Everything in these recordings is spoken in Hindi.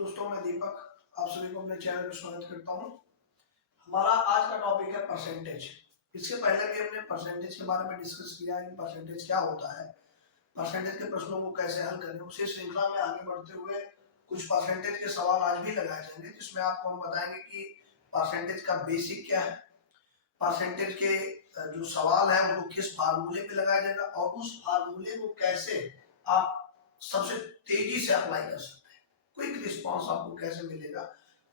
दोस्तों, मैं दीपक आप सभी को अपने चैनल में स्वागत करता हूं। हमारा आज का टॉपिक है परसेंटेज। इससे पहले भी हमने परसेंटेज के बारे में डिस्कस किया है कि परसेंटेज क्या होता है, परसेंटेज के प्रश्नों को कैसे हल करें। उसी श्रृंखला में आगे बढ़ते हुए कुछ परसेंटेज के सवाल आज भी लगाए जाएंगे, जिसमें आपको हम बताएंगे कि परसेंटेज का बेसिक क्या है, परसेंटेज के जो सवाल है उनको किस फार्मूले पे लगाया जाएगा और उस फार्मूले को कैसे आप सबसे तेजी से अप्लाई कर सकते हैं, क्विक रिस्पांस आपको कैसे मिलेगा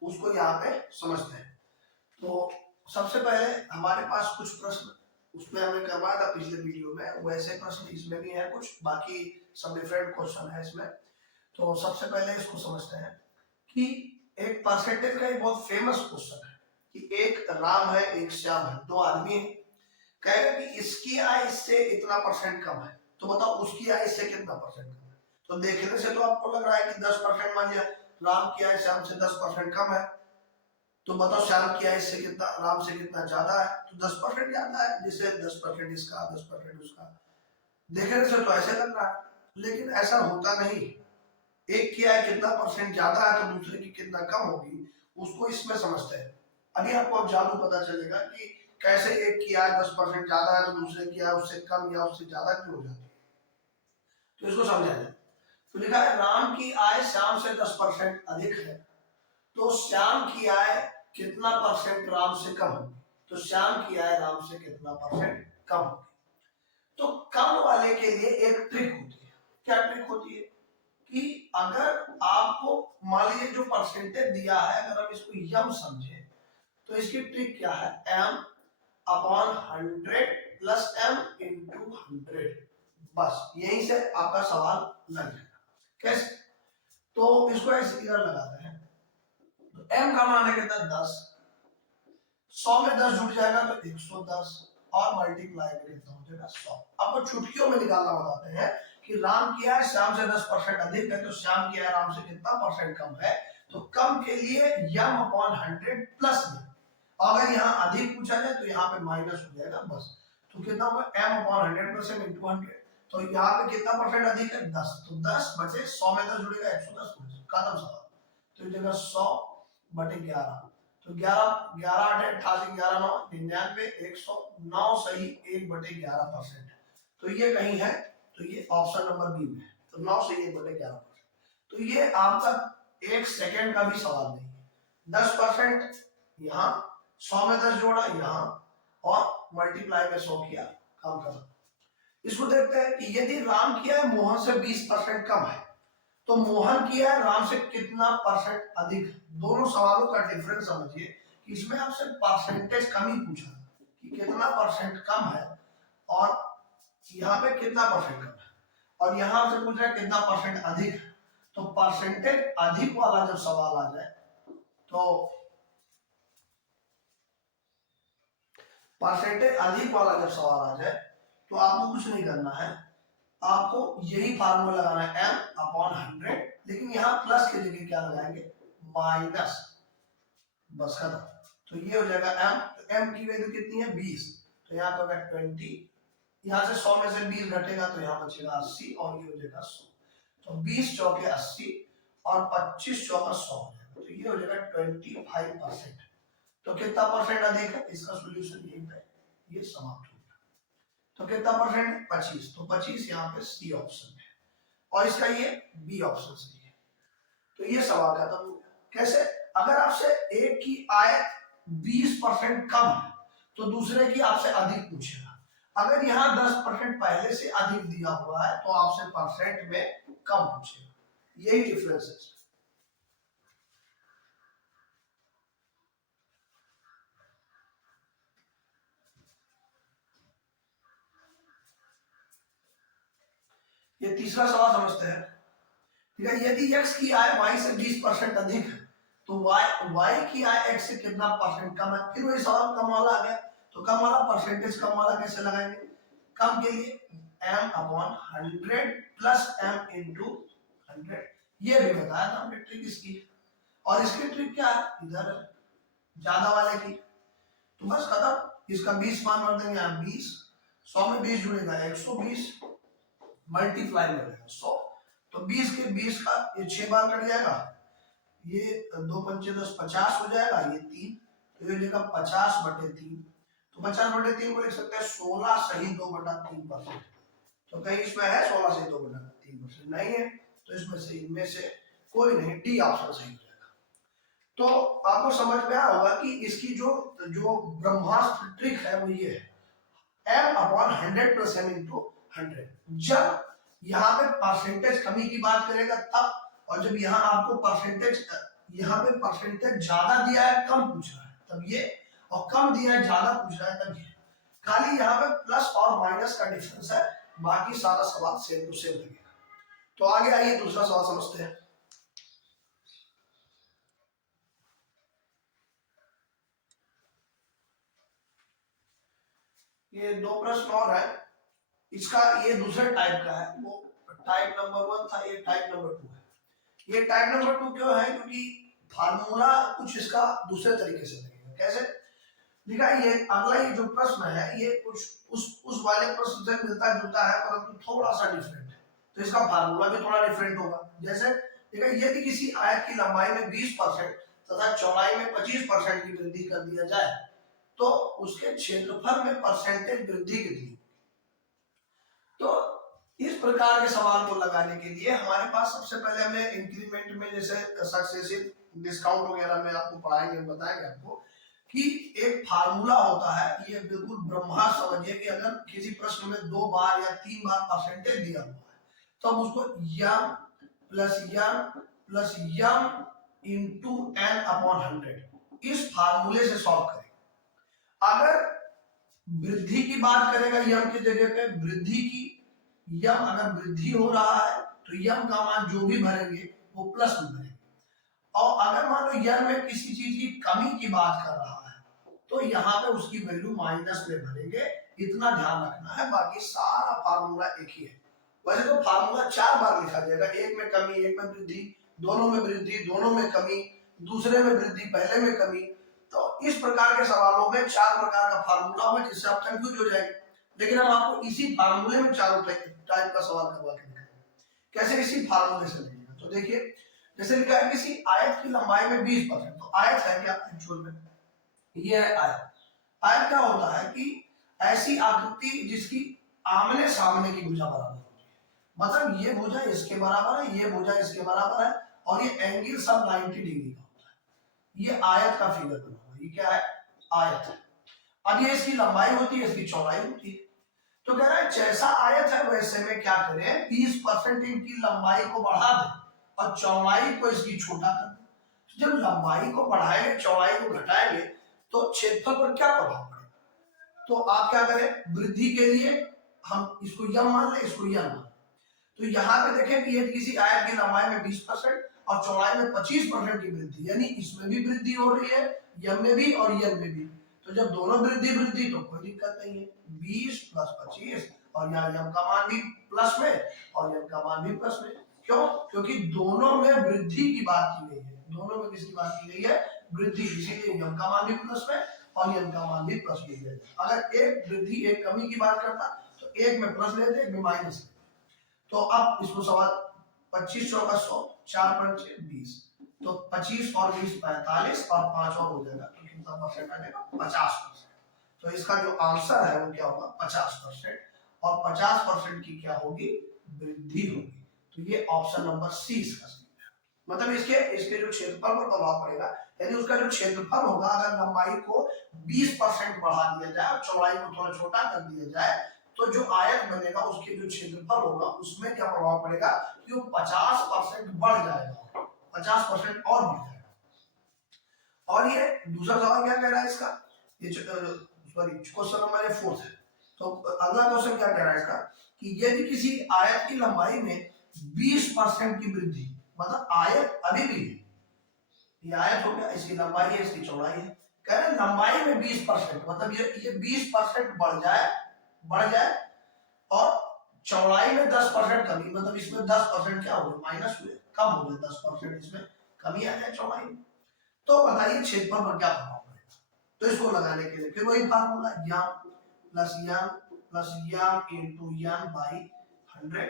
उसको यहाँ पे समझते हैं। तो सबसे पहले हमारे पास कुछ प्रश्न उसमें हमने करवाया था पिछले वीडियो में, वैसे प्रश्न इसमें भी है कुछ, बाकी सब डिफरेंट क्वेश्चन है इसमें। तो सबसे पहले इसको समझते हैं कि एक परसेंटेज का एक बहुत फेमस क्वेश्चन है कि एक राम है एक श्याम है, दो आदमी है, कहेगा कि इसकी आय इससे इतना परसेंट कम है, तो बताओ उसकी आय इससे कितना परसेंट कम है। तो देखने से तो आपको लग रहा है कि 10%, मान लिया राम की आय श्याम से 10% कम है, तो बताओ श्याम की आय से कितना, राम से कितना ज्यादा है, तो 10% ज्यादा है, जिससे 10% इसका 10% उसका। देखने से तो ऐसे लग रहा है, लेकिन ऐसा होता नहीं। एक की आय कितना परसेंट ज्यादा है तो दूसरे की कितना कम होगी, उसको इसमें समझते हैं। अभी आपको अब जादू पता चलेगा कि कैसे एक की आय 10% ज्यादा है तो दूसरे की आय उससे कम या उससे ज्यादा क्यों हो जाती है। तो इसको समझा जाए तो लिखा है राम की आय श्याम से 10% अधिक है, तो श्याम की आय कितना परसेंट राम से कम होगी, तो श्याम की आय राम से कितना परसेंट कम होगी। तो कम वाले के लिए एक ट्रिक होती है। क्या ट्रिक होती है कि अगर आपको मान लीजिए जो परसेंटेज दिया है, अगर हम इसको यम समझे तो इसकी ट्रिक क्या है, m upon 100 plus m into 100। बस यहीं से आपका सवाल लग जाएगा। कैसे? तो इसको ऐसे इधर लगाते हैं, तो m का मान है कितना 10, 100 में 10 जुड़ जाएगा तो 110 और मल्टीप्लाई में कितना हो जाएगा 100। आपको चुटकियों में निकालना बताते हैं कि राम की आय श्याम से 10% अधिक है, तो श्याम की आय राम से कितना परसेंट कम है। तो कम के लिए m अपॉन 100 प्लस में, अगर यहाँ अधिक पूछा जाए तो यहाँ पे माइनस हो जाएगा बस। तो कितना होगा m upon 100 plus m into 100। तो यहाँ पे कितना परसेंट अधिक है 10, तो 10 बचे 100 में 10 जुड़ेगा 110, खत्म सवाल। तो जगह 100 बटे 11, तो 11 11 8 88 11 9 99 109 सही 1 बटे 11%। तो ये कहीं है, तो ये ऑप्शन नंबर बी में है, तो 9 सही 1 बटे 11%। तो ये आपका 1 सेकंड का भी सवाल नहीं है। 10% यहाँ, 100 में 10 जोड़ा यहाँ और मल्टीप्लाई में 100 किया, काम खत्म। इसको देखते हैं कि यदि राम की आय मोहन से 20% कम है, तो मोहन की आय राम से कितना परसेंट अधिक। दोनों सवालों का डिफरेंस समझिए कि इसमें आपसे परसेंटेज कम ही पूछा कि कितना परसेंट कम है, और यहाँ पे कितना परसेंट कम है, और यहाँ से पूछ रहा है कितना परसेंट अधिक है। तो परसेंटेज अधिक वाला जब सवाल आ जाए, तो परसेंटेज अधिक वाला जब सवाल आ जाए तो आपको कुछ नहीं करना है, आपको यही फार्मूला लगाना है m अपॉन 100, लेकिन यहाँ प्लस की जगह क्या लगाएंगे, माइनस, बस खत्म। तो ये हो जाएगा m, तो m की वैल्यू कितनी है 20, तो यहाँ पे होगा 20, यहाँ से 100 में से 20 घटेगा तो यहाँ बचेगा 80 और ये हो जाएगा 100। तो 20 चौके 80 और 25 चौका 100 हो जाएगा, तो ये हो जाएगा 25%। तो कितना परसेंट अधिक है, इसका सोल्यूशन यही है, ये समाप्त हो गया। तो कितना परसेंट है 25, तो 25 यहाँ पे सी ऑप्शन है और इसका ये बी ऑप्शन सही है। तो ये सवाल खत्म हो गया। कैसे? अगर आपसे एक की आय 20% कम है तो दूसरे की आपसे अधिक पूछेगा। अगर यहाँ 10% पहले से अधिक दिया हुआ है तो आपसे परसेंट में कम पूछेगा, यही डिफरेंस है। ये तीसरा सवाल समझते हैं। ठीक है, यदि x की आय y से 20% अधिक है तो y की आय x से कितना परसेंट कम है। फिर वही सवाल कम वाला आ गया, तो कम वाला परसेंटेज कम वाला कैसे लगाएंगे। कम के लिए m upon 100 plus m into 100, ये भी बताया था हमने ट्रिक इसकी। और इसकी ट्रिक क्या है, इधर ज्यादा वाले की, तो बस खत्म। इसका 20 मान भर देंगे, 20, 100 में 20 जुड़ेगा 120, मल्टीप्लाई में रहेगा 100, तो 20 के 20 का ये 6 बार कट जाएगा, ये 2×5 = 10, 50 हो जाएगा, ये 3, तो ये लिखा 50/3। तो 50/3 को लिख सकते हैं 16 सही 2/3%। तो कहीं इसमें है 16 सही 2/3%? नहीं है, तो इसमें से इनमें से कोई नहीं, डी ऑप्शन सही हो जाएगा। तो आपको समझ में आया होगा कि इसकी जो जो ब्रह्मास्त्र ट्रिक है वो ये है, m/100 + m × 100। जब यहाँ पे परसेंटेज कमी की बात करेगा तब, और जब यहाँ आपको परसेंटेज, यहाँ पे परसेंटेज ज्यादा दिया है कम पूछ रहा है तब ये, और कम दिया है ज्यादा पूछ रहा है तब ये। खाली यहाँ पे प्लस और माइनस का डिफरेंस है, बाकी सारा सवाल सेम टू सेम लगेगा। तो आगे आइए दूसरा सवाल समझते हैं। ये 2 प्रश्न और है, इसका ये दूसरे टाइप का है, वो टाइप नंबर 1 था, ये टाइप नंबर 2 है। ये टाइप नंबर 2 क्यों है? क्योंकि फार्मूला कुछ इसका दूसरे तरीके से लगेगा। कैसे लिखा है? ये अगला ये जो प्रश्न है ये कुछ उस वाले प्रश्न से मिलता जुलता है, परंतु थोड़ा सा डिफरेंट है, तो इसका फार्मूला भी थोड़ा डिफरेंट होगा। जैसे देखा, यदि किसी आयत की लंबाई में 20% तथा चौड़ाई में 25% की वृद्धि कर दिया जाए तो उसके क्षेत्रफल में परसेंटेज वृद्धि कितनी? तो इस प्रकार के सवाल को लगाने के लिए हमारे पास सबसे पहले हमें इंक्रीमेंट में, जैसे सक्सेसिव डिस्काउंट वगैरह में आपको पढ़ाएंगे, बताएंगे आपको कि एक फार्मूला होता है। ये बिल्कुल ब्रह्मास्त्र समझिए कि अगर किसी प्रश्न में 2 बार या 3 बार परसेंटेज दिया हुआ है तो हम उसको यम प्लस यम इंटू n/100 इस फार्मूले से सॉल्व करें। अगर वृद्धि की बात करेगा यम की जगह पे वृद्धि की, यम अगर वृद्धि हो रहा है तो यम का मान जो भी भरेंगे वो प्लस में भरेंगे, और अगर मान लो यम में किसी चीज की कमी की बात कर रहा है तो यहाँ पे उसकी वैल्यू माइनस में भरेंगे। इतना ध्यान रखना है, बाकी सारा फार्मूला एक ही है। वैसे तो फार्मूला 4 बार लिखा जाएगा, एक में कमी, एक में वृद्धि, दोनों में वृद्धि, दोनों में कमी, दूसरे में वृद्धि, पहले में कमी। तो इस प्रकार के सवालों में 4 प्रकार का फार्मूला होगा जिससे आप कंफ्यूज हो जाएंगे। लेकिन हम आपको इसी फार्मूले में चारों टाइप का सवाल करवा के दिखाएंगे। कैसे? इसी फार्मूले से लगेगा। तो देखिए, जैसे लिखा है किसी आयत की लंबाई में 20%, तो आयत है क्या एक्चुअल में? ये है आयत। आयत क्या होता है कि ऐसी आकृति जिसकी आमने सामने की भुजा बराबर होती है, मतलब ये भुजा इसके बराबर है, ये भुजा इसके बराबर है, और ये एंगल सब 90 डिग्री का होता है। ये आयत का फिगर बना हुआ है। ये क्या है? आयत है। अब ये इसकी लंबाई होती है, इसकी चौड़ाई होती है। तो कह रहा है जैसा आयत है वैसे में क्या करें, 20% इनकी लंबाई को बढ़ा दें और चौड़ाई को इसकी छोटा कर दें। तो जब लंबाई को बढ़ाएंगे, चौड़ाई को घटाएंगे, तो क्षेत्रफल पर क्या प्रभाव पड़ेगा? तो आप क्या करें, वृद्धि के लिए हम इसको यम मान लें, इसको यम मान। तो यहाँ पे देखें कि ये किसी आयत की लंबाई में 20% और चौड़ाई में 25% की वृद्धि, यानी इसमें भी वृद्धि हो रही है, यम में भी और यम में भी। तो जब दोनों वृद्धि तो कोई दिक्कत नहीं है, 20 + 25, और यहाँ यम का मान भी प्लस में और यम का मान भी प्लस में। क्यों? क्योंकि दोनों में वृद्धि की बात की गई है, दोनों में किसकी बात की गई है? वृद्धि, इसीलिए यम का मान भी प्लस में और यम का मान भी प्लस में है। अगर एक वृद्धि एक कमी की बात करता तो एक में प्लस लेते, एक में माइनस। तो अब इसको सवाल 25 × 100, 4×5 = 20, तो 25 और 20 = 45, और 5 और हो जाएगा, तो कितना परसेंट आ जाएगा? 50%। तो इसका जो आंसर है वो क्या होगा? 50%। और 50% की क्या होगी? वृद्धि होगी। तो ये ऑप्शन नंबर सी इसका सही है। मतलब इसके जो क्षेत्रफल पर प्रभाव पड़ेगा, यानी उसका जो क्षेत्रफल होगा, अगर लंबाई को 20% बढ़ा दिया जाए और चौड़ाई को थोड़ा छोटा कर दिया जाए, तो जो आयत बनेगा उसके जो क्षेत्रफल होगा उसमें क्या प्रभाव पड़ेगा कि वो 50% बढ़ जाएगा, 50% और बढ़ जाएगा। और ये दूसरा सवाल क्या कह रहा है इसका? ये सॉरी, क्वेश्चन नंबर 4 है। तो अगला क्वेश्चन क्या कह रहा है इसका कि यदि किसी आयत की लंबाई में 20% की वृद्धि, मतलब आयत अभी भी है, ये आयत हो गया, इसकी लंबाई है, इसकी चौड़ाई है, कह रहे लंबाई में 20%, मतलब ये 20% बढ़ जाए और चौड़ाई में 10% कमी, मतलब इसमें 10% क्या हुए? माइनस हुए, कम हो गए 10%, इसमें कमी आ जाए चौड़ाई में। तो बताइए क्षेत्रफल पर क्या प्रभाव पड़ेगा? तो इसको लगाने के लिए फिर वही formula, M plus M into M by 100।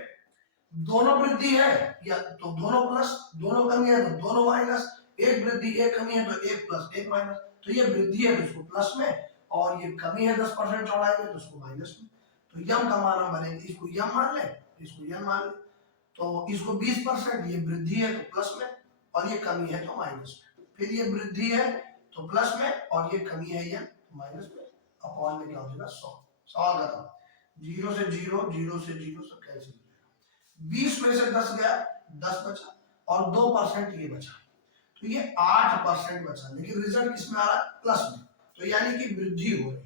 दोनों वृद्धि है या तो दोनों प्लस, दोनों कमी है तो दोनों माइनस, एक वृद्धि एक कमी है तो एक प्लस एक माइनस, तो ये वृद्धि है तो इसको प्लस में, और ये कमी है 10% चौड़ाई में तो उसको माइनस में। तो यम का मान हम भरेंगे, इसको यम मान ले, इसको यम मान ले, तो इसको 20%, ये वृद्धि है तो प्लस में, और ये कमी है तो माइनस में। फिर ये वृद्धि है तो प्लस में, और ये कमी है ये माइनस में, अपॉन में क्या हो जाएगा 100। सवाल खत्म। 0 से 0, 0 से 0 सब कैंसिल हो जाएगा। 20 में से 10 गया, 10 बचा, और 2% ये बचा, तो ये 8% बचा, लेकिन रिजल्ट किसमें आ रहा है? प्लस में, तो यानी कि वृद्धि हो रही है।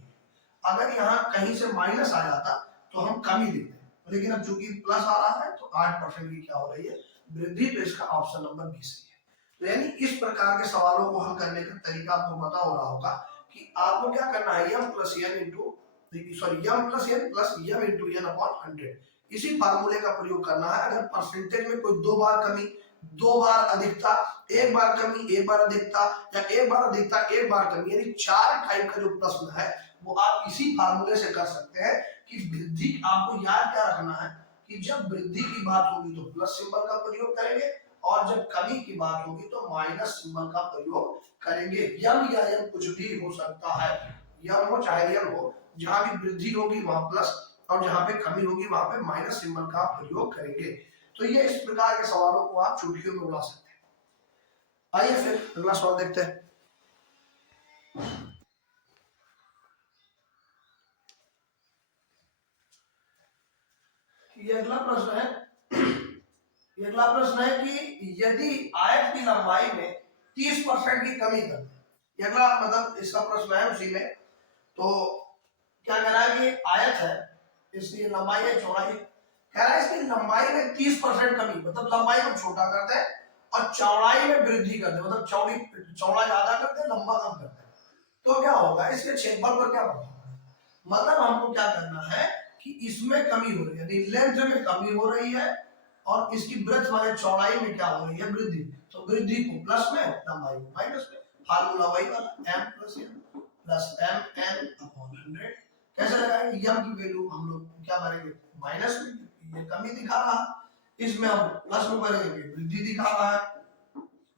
अगर यहाँ कहीं से माइनस आ जाता तो हम कमी लिखते, लेकिन अब चूंकि प्लस आ रहा है तो 8% की क्या हो रही है? वृद्धि। तो इसका ऑप्शन नंबर 20 है। तो यानी इस प्रकार के सवालों को हल करने का तरीका आपको पता हो रहा होगा कि आपको क्या करना है, m plus n into sorry m plus n plus m into n upon 100, इसी फार्मूले का प्रयोग करना है। अगर परसेंटेज में कोई 2 बार कमी, 2 बार अधिकता, 1 बार कमी, 1 बार अधिकता, या 1 बार अधिकता 1 बार कमी, यानी 4 टाइप का जो प्रश्न है वो आप इसी फार्मूले से कर सकते हैं। कि वृद्धि आपको याद क्या रखना है कि जब वृद्धि की बात होगी तो प्लस सिंबल का प्रयोग करेंगे, और जब कमी की बात होगी तो माइनस सिंबल का प्रयोग करेंगे। यम या यम कुछ भी हो सकता है, यम हो चाहे यम हो, जहां भी वृद्धि होगी वहां प्लस, और जहां पे कमी होगी वहां पे माइनस सिंबल का प्रयोग करेंगे। तो ये इस प्रकार के सवालों को आप चुटकियों में उड़ा सकते हैं। आइए फिर अगला सवाल देखते हैं। ये अगला प्रश्न है, ये अगला प्रश्न है कि यदि आयत की लंबाई में 30% की कमी कर दे, ये अगला मतलब इसका प्रश्न है उसी में। तो क्या कह रहा है कि आयत है, इसलिए लंबाई है चौड़ाई, कह रहा है इसकी लंबाई में 30% कमी, मतलब लंबाई को छोटा कर दे और चौड़ाई में वृद्धि कर दे, मतलब चौड़ा ज्यादा कर दे, लंबा कम कर दे, तो क्या होगा? इसके क्षेत्रफल पर क्या प्रभाव है? मतलब हमको क्या करना है कि इसमें कमी हो रही है, यानी लेंथ में कमी हो रही है, और इसकी ब्रेथ माने चौड़ाई में क्या हो रही है? वृद्धि। तो वृद्धि को प्लस में, लंबाई को माइनस में, फार्मूला वही वाला m plus n plus mn upon 100। कैसे लगाएंगे? m की वैल्यू हम लोग क्या भरेंगे? माइनस में, ये कमी दिखा रहा है, इसमें हम प्लस में भरेंगे, वृद्धि दिखा रहा है,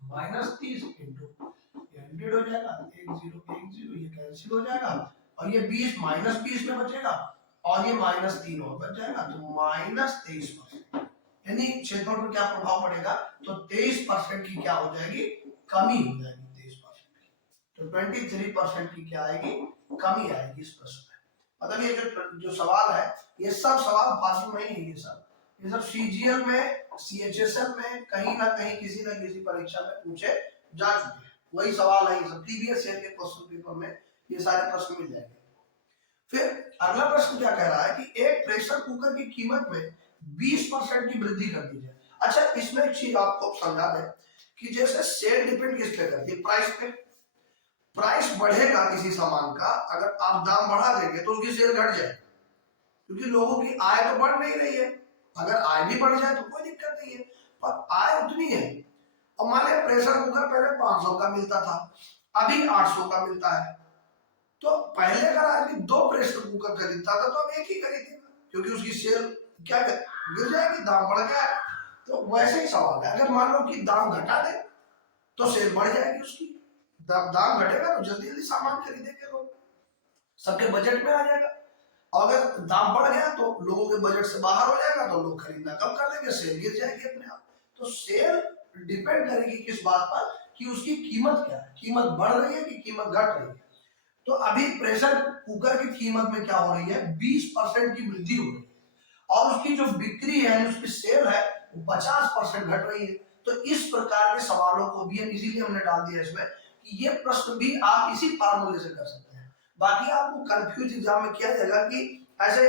माइनस 30 इंटू 100 हो जाएगा, 1 0 1 0, ये कैंसिल हो जाएगा, और ये 20 माइनस 20 में बचेगा, और ये माइनस 3 और बच जाएगा, तो माइनस 23%। यानी क्षेत्रफल पर क्या प्रभाव पड़ेगा? तो 23% की क्या हो जाएगी? कमी हो जाएगी 23% की। तो 23% की क्या आएगी? कमी आएगी इस प्रश्न में। मतलब ये जो सवाल है, ये सब सवाल फाजिल नहीं है, ये सब सीजीएल में, सीएचएसएल में कहीं ना कहीं किसी न किसी परीक्षा में पूछे जा चुके हैं। वही सवाल है, ये सब प्रीवियस ईयर के क्वेश्चन पेपर में ये सारे प्रश्न मिल जाएंगे। फिर अगला प्रश्न क्या कह रहा है कि एक प्रेशर कुकर की कीमत में 20% की वृद्धि कर दी जाए। अच्छा, इसमें एक चीज आपको समझा दें कि जैसे सेल डिपेंड किस पे करती है? प्राइस पे। प्राइस बढ़ेगा किसी सामान का, अगर आप दाम बढ़ा देंगे तो उसकी सेल घट जाए, क्योंकि लोगों की आय तो बढ़ नहीं रही है। अगर आय भी बढ़ जाए तो कोई दिक्कत नहीं है, पर आय उतनी है। अब मान लिया प्रेशर कुकर पहले 500 का मिलता था, अभी 800 का मिलता है, तो पहले अगर आदमी 2 प्रेशर कुकर खरीदता था तो अब एक ही खरीदेगा, क्योंकि उसकी सेल क्या गिर जाएगी, दाम बढ़ गया है। तो वैसे ही सवाल है, अगर मान लो कि दाम घटा दे तो सेल बढ़ जाएगी उसकी, दाम घटेगा तो जल्दी जल्दी सामान खरीदेंगे लोग, सबके बजट में आ जाएगा। अगर दाम बढ़ गया तो लोगों के बजट से बाहर हो जाएगा, तो लोग खरीदना कम कर देंगे, सेल गिर जाएगी अपने आप। तो सेल डिपेंड करेगी किस बात पर कि उसकी कीमत क्या है, कीमत बढ़ रही है कि कीमत घट रही है। तो अभी प्रेशर कुकर की कीमत में क्या हो रही है? 20% की वृद्धि हो रही है, और उसकी जो बिक्री है, उसकी सेल है, वो 50% घट रही है। तो इस प्रकार के सवालों को भी इसीलिए हमने डाल दिया इसमें कि ये प्रश्न भी आप इसी फार्मूले से कर सकते हैं। बाकी आपको कंफ्यूज एग्जाम में किया जाएगा कि ऐसे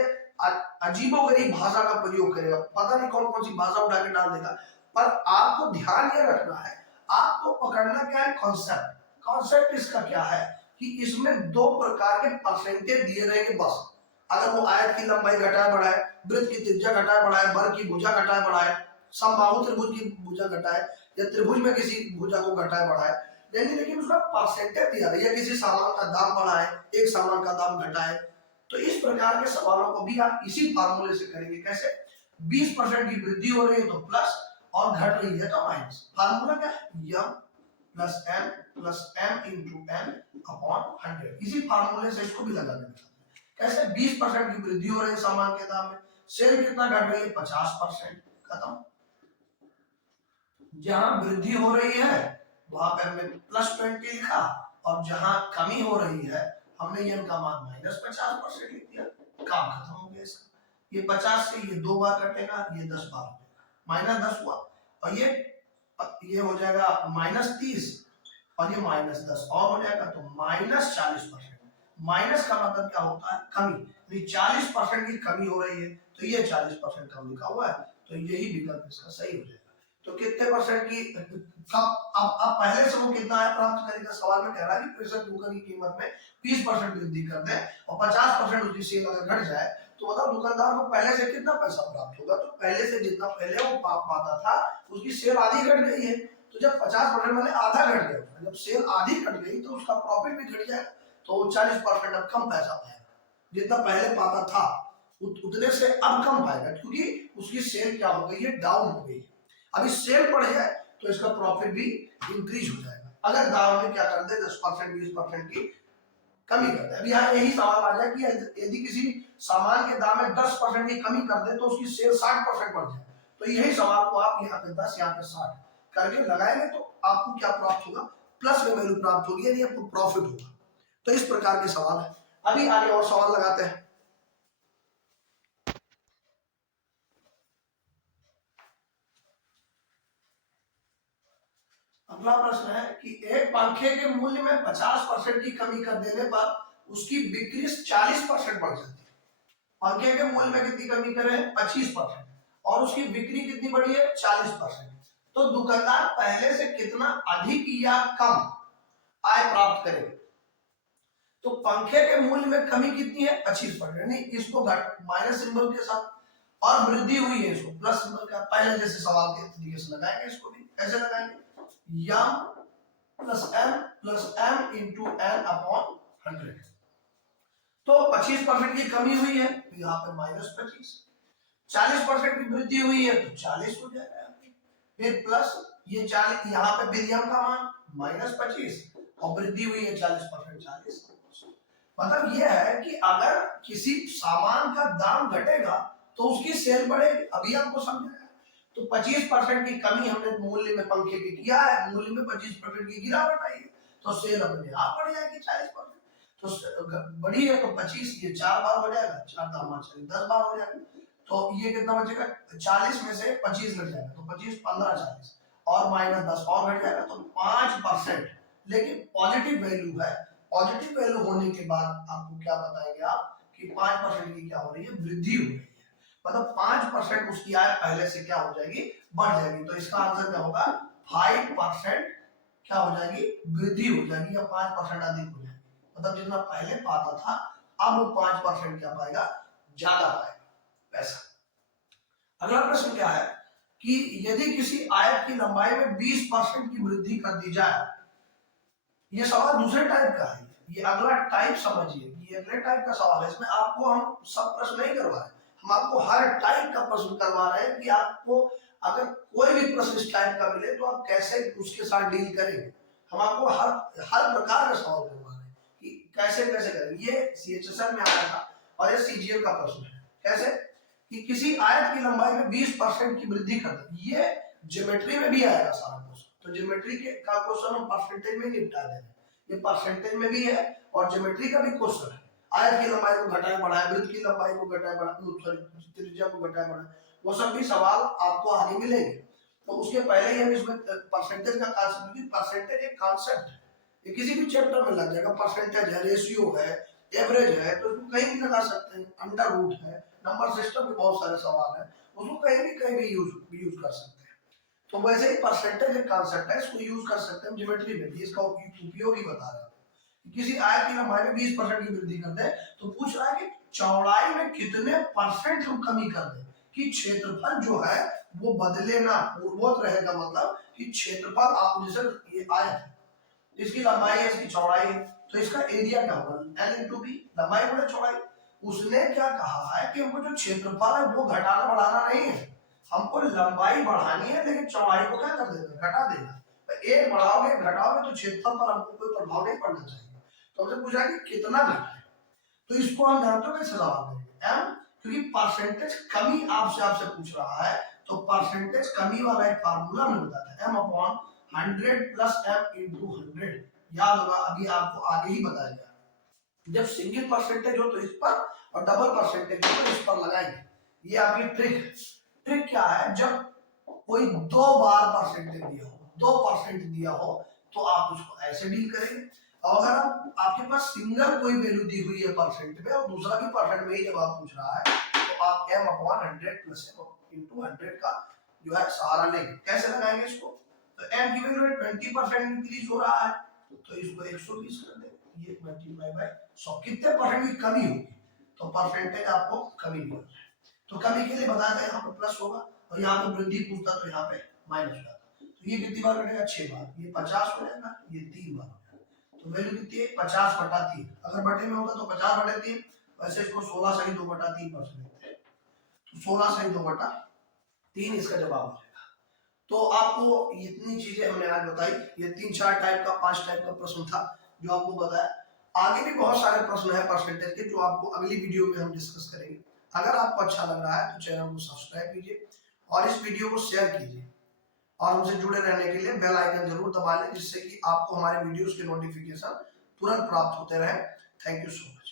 अजीबोगरीब भाषा का प्रयोग करेगा, पता नहीं कौन कौन सी भाषा उठा के डाल देगा, पर आपको ध्यान ये रखना है, आपको पकड़ना क्या है? कॉन्सेप्ट। कॉन्सेप्ट इसका क्या है कि इसमें 2 प्रकार के परसेंटेज दिए रहेंगे बस। अगर वो आयत की लंबाई घटाए बढ़ाए, वृत्त की त्रिज्या घटाए बढ़ाए, वर्ग की भुजा घटाए बढ़ाए, समबाहु त्रिभुज की भुजा घटाए, या त्रिभुज में किसी भुजा को घटाए बढ़ाए, लेकिन उसका परसेंटेज दिया है, या किसी सामान का दाम बढ़ाए, एक सामान का दाम घटाए। तो इस प्रकार के सवालों को भी आप इसी फार्मूले से करेंगे। कैसे? 20% की वृद्धि हो रही है तो प्लस, और घट रही है तो माइनस। फार्मूला क्या है? M plus m into n upon 100। इसी फार्मूले से इसको भी लगा देना। कैसे? 20% की वृद्धि हो रही है सामान के दाम में, सेल कितना घट रही है? 50%। खत्म। जहां वृद्धि हो रही है वहां पे हमने +20 लिखा, और जहां कमी हो रही है हमने ये का मान -50% लिख दिया। काम खत्म हो गया इसका। ये 50 से ये 2 बार कटेगा, ये 10 बार हो जाएगा, -10 हुआ, और ये हो जाएगा -30, और ये -10 और हो जाएगा, तो -40%। माइनस का मतलब क्या होता है? कमी। 40% की कमी हो रही है, तो ये 40% कम लिखा हुआ है, तो यही विकल्प इसका सही हो जाएगा। तो कितने परसेंट की अब पहले से वो कितना है प्राप्त करेगा? सवाल में कह रहा है कि प्रेशर कुकर की कीमत में 20% वृद्धि कर दे और 50% उसकी सेल अगर घट जाए, तो बताओ दुकानदार को पहले से कितना पैसा प्राप्त होगा? तो पहले से जितना पहले वो पाता था उसकी सेल आधी घट गई है, तो जब 50% मैंने आधा घट गया, जब सेल आधी घट गई तो उसका प्रॉफिट भी घट जाएगा, तो 40% अब कम पैसा पाएगा। जितना पहले पाता था उतने से अब कम पाएगा, क्योंकि उसकी सेल क्या हो गई है? डाउन हो गई है। अभी सेल बढ़ जाए तो इसका प्रॉफिट भी इंक्रीज हो जाएगा। अगर दाम में क्या कर दे 10% 20% की कमी कर दे। अब यहाँ यही सवाल आ जाए कि यदि किसी सामान के दाम में 10% की कमी कर दे तो उसकी सेल 60% बढ़ जाए, तो यही सवाल को आप यहाँ पे 10 यहाँ पे 60 करके लगाएंगे तो आपको क्या प्राप्त होगा? प्लस में वैल्यू प्राप्त होगी, यानी आपको प्रॉफिट होगा। तो इस प्रकार के सवाल है। अभी आगे और सवाल लगाते हैं। अगला प्रश्न है कि एक पंखे के मूल्य में 50% की कमी कर देने पर उसकी बिक्री 40% बढ़ जाती है। पंखे के मूल्य में कितनी कमी करे? 25%, और उसकी बिक्री कितनी बढ़ी है? 40%। तो दुकानदार पहले से कितना अधिक या कम आय प्राप्त करेगा? तो पंखे के मूल्य में कमी कितनी है? 25%, यानी इसको माइनस सिंबल के साथ, और वृद्धि हुई है इसको प्लस सिंबल का। पहले जैसे सवाल के तरीके से लगाएंगे, इसको भी कैसे लगाएंगे? M plus m into n upon 100। तो 25% की कमी हुई है तो यहाँ पे -25, 40% की वृद्धि हुई है तो 40 हो जाएगा, फिर प्लस ये 40, यहाँ पे विलियम का मान -25 और वृद्धि हुई है 40%, 40। मतलब ये है कि अगर किसी सामान का दाम घटेगा तो उसकी सेल बढ़ेगी। अभी आपको समझाया। तो 25% की कमी हमने मूल्य में पंखे की किया है, मूल्य में 25% की गिरावट आई है, तो सेल अपने आप बढ़ जाएगी 40%। तो बढ़ी है तो 25 ये 4 बार हो जाएगा, 4 दाम 10 बार हो जाएगा, तो ये कितना बचेगा? 40 में से 25 घट जाएगा, तो 25 15 40 और -10 और घट जाएगा, तो 5%। लेकिन पॉजिटिव वैल्यू है, पॉजिटिव वैल्यू होने के बाद आपको क्या बताएंगे आप कि 5% की क्या हो रही है? वृद्धि हो रही है। मतलब 5% उसकी आय पहले से क्या हो जाएगी? बढ़ जाएगी। तो इसका आंसर क्या होगा? 5% क्या हो जाएगी? वृद्धि हो जाएगी, या 5% अधिक हो जाएगी। मतलब जितना पहले पाता था अब वो 5% क्या पाएगा? ज्यादा पाएगा पैसा। अगला प्रश्न क्या है कि यदि किसी आयत की लंबाई में 20% की वृद्धि कर दी जाए। ये सवाल दूसरे टाइप का है, ये अगला टाइप समझिए, ये अगले टाइप का सवाल है। इसमें आपको हम सब प्रश्न नहीं करवाए, हम आपको हर टाइप का प्रश्न करवा रहे हैं कि आपको अगर कोई भी प्रश्न इस टाइप का मिले तो आप कैसे उसके साथ डील करेंगे। हम आपको हर प्रकार का सवाल करवा रहे हैं कि कैसे कैसे करें। ये CHSL में आया था और ये CGL का प्रश्न है। कैसे कि किसी आयत की लंबाई में 20% की वृद्धि कर दे। ये ज्योमेट्री में भी आएगा सारा क्वेश्चन, तो ज्योमेट्री के का क्वेश्चन हम परसेंटेज में निपटा दे रहे हैं। ये परसेंटेज में भी है और ज्योमेट्री का भी क्वेश्चन है। आयत की लंबाई को घटाए बढ़ाए, वृत्त की लंबाई को घटाए बढ़ाए, सॉरी त्रिज्या को घटाए बढ़ाए, वो सब भी सवाल आपको आगे मिलेंगे। तो उसके पहले ही हम इसमें परसेंटेज का कांसेप्ट, परसेंटेज एक कांसेप्ट है, ये किसी भी चैप्टर में लग जाएगा। परसेंटेज है, रेशियो है, एवरेज है, तो उसको कहीं भी लगा सकते हैं। अंडर रूट है, नंबर सिस्टम में बहुत सारे सवाल है, उसको कहीं भी यूज कर सकते हैं। तो वैसे ही परसेंटेज एक कांसेप्ट है, इसको यूज कर सकते हैं ज्योमेट्री में भी। इसका उपयोग ही बता रहा है। किसी आयत की लंबाई में 20% की वृद्धि कर दे तो पूछ रहा है कि चौड़ाई में कितने परसेंट हम कमी कर दे कि क्षेत्रफल जो है वो बदले ना, पूर्ववत रहेगा। मतलब कि क्षेत्रफल आप जैसे ये आयत है, इसकी लंबाई है, इसकी चौड़ाई है, तो इसका एरिया क्या होगा? L × B, लंबाई गुणा चौड़ाई। उसने क्या कहा है कि हमको जो क्षेत्रफल है वो घटाना बढ़ाना नहीं है, हमको लंबाई बढ़ानी है, लेकिन चौड़ाई को क्या कर देना? घटा देना। एक बढ़ाओगे घटाओगे तो क्षेत्रफल पर हमको कोई प्रभाव नहीं पड़ना चाहिए। तो हमसे पूछा कि कितना घटा है, तो इसको हम जानते हो कैसे जवाब देंगे, एम, क्योंकि परसेंटेज कमी आपसे पूछ रहा है, तो परसेंटेज कमी वाला एक फार्मूला में बताता है, M upon 100 plus M into 100। याद होगा, अभी आपको आगे ही बताया, जब सिंगल परसेंटेज हो तो इस पर और डबल परसेंटेज हो तो इस पर लगाएंगे। ये आपकी ट्रिक क्या है, जब कोई 2 बार परसेंटेज दिया हो, 2% दिया हो, तो आप उसको ऐसे डील करेंगे। और अगर आपके पास सिंगल कोई वैल्यू दी हुई है परसेंट में और दूसरा भी परसेंट में ही जवाब पूछ रहा है, तो आप m upon 100 plus m into 100 का जो है सहारा लेंगे। कैसे लगाएंगे इसको, तो m की वैल्यू 20% इंक्रीज हो रहा है, तो इसको 120 कर देंगे, ये मल्टीप्लाई बाय 100। कितने परसेंट की कमी होगी, तो परसेंटेज आपको कमी मिल रहा है, तो कमी के लिए बताया था यहाँ पे प्लस होगा, और यहाँ पे वृद्धि पूछता तो यहाँ पे माइनस हो जाता। तो ये कितनी बार कटेगा, 6 बार, ये 50 हो जाएगा, ये 3 बार हो जाएगा। तो वैल्यू कितनी है, 50/3। अगर बटे में होता तो 50/3, वैसे इसको 16 सही 2/3% लिखते हैं, तो 16 सही 2/3 इसका जवाब हो जाएगा। तो आपको इतनी चीजें हमने आज बताई, ये 3-4 टाइप का 5 टाइप का प्रश्न था जो आपको बताया। आगे भी बहुत सारे प्रश्न है परसेंटेज के जो आपको अगली वीडियो में हम डिस्कस करेंगे। अगर आपको अच्छा लग रहा है तो चैनल को सब्सक्राइब कीजिए और इस वीडियो को शेयर कीजिए, और हमसे जुड़े रहने के लिए बेल आइकन जरूर दबा लें, जिससे कि आपको हमारे वीडियोस के नोटिफिकेशन तुरंत प्राप्त होते रहे। Thank you so much.